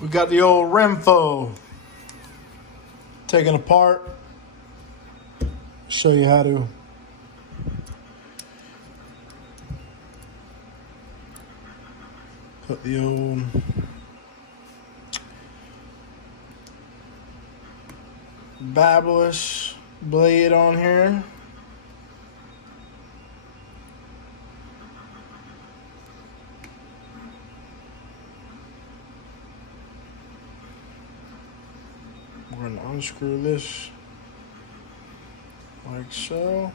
We got the old Renpho taken apart. Show you how to put the old babyliss blade on here. We're going to unscrew this like so.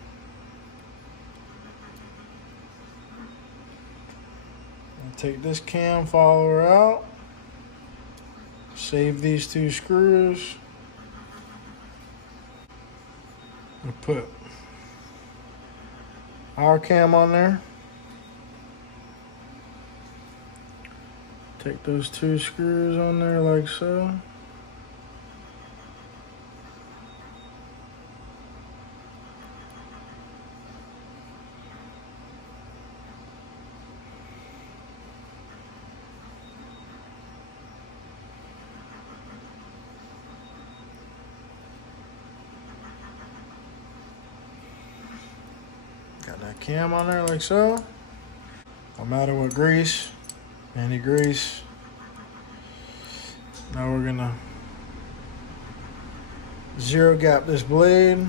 And take this cam follower out. Save these two screws. And put our cam on there. Take those two screws on there like so. Got that cam on there like so. No matter what grease, any grease. Now we're gonna zero gap this blade.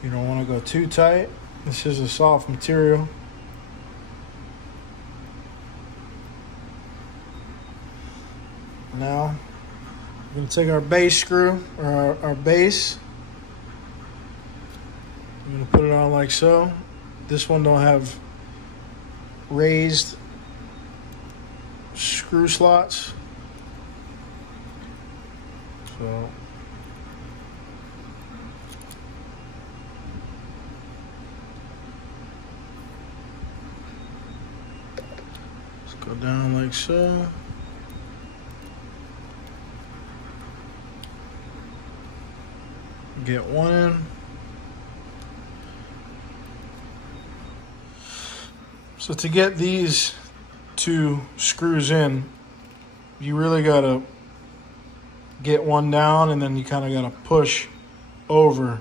You don't want to go too tight. This is a soft material. Now, we're going to take our base screw, or our base. I'm going to put it on like so. This one don't have raised screw slots. So go down like so. Get one in. So to get these two screws in, you really gotta get one down and then you kind of gotta push over,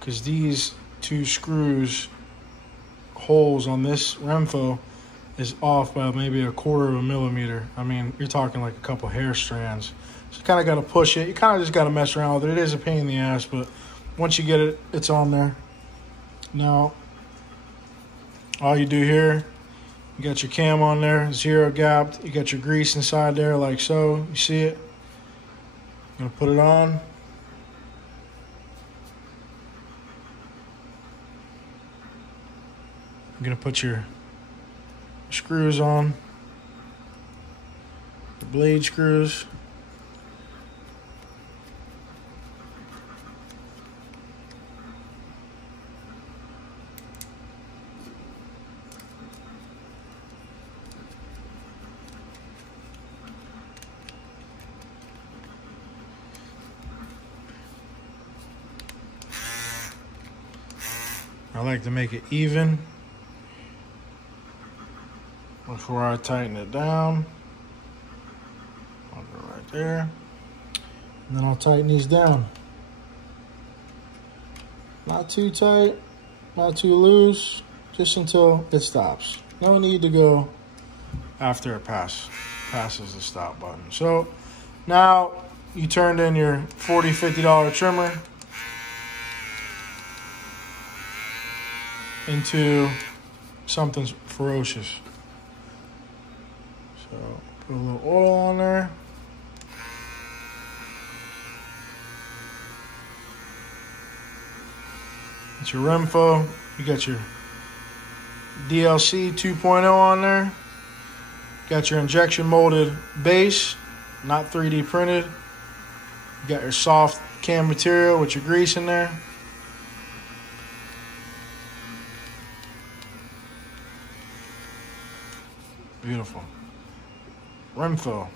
because these two screws holes on this Renpho is off by maybe 1/4 of a millimeter. I mean, you're talking like a couple hair strands. So you kind of got to push it. You kind of just got to mess around with it. It is a pain in the ass, but once you get it, it's on there. Now, all you do here, you got your cam on there, zero gapped. You got your grease inside there like so. You see it? I'm going to put it on. I'm going to put your screws on, the blade screws. I like to make it even before I tighten it down. I'll go right there. And then I'll tighten these down. Not too tight, not too loose, just until it stops. No need to go after it passes the stop button. So now you turned in your $40, $50 trimmer into something ferocious. So put a little oil on there. It's your Renpho. You got your DLC 2.0 on there. Got your injection molded base, not 3D printed. You got your soft cam material with your grease in there. Beautiful. Renpho.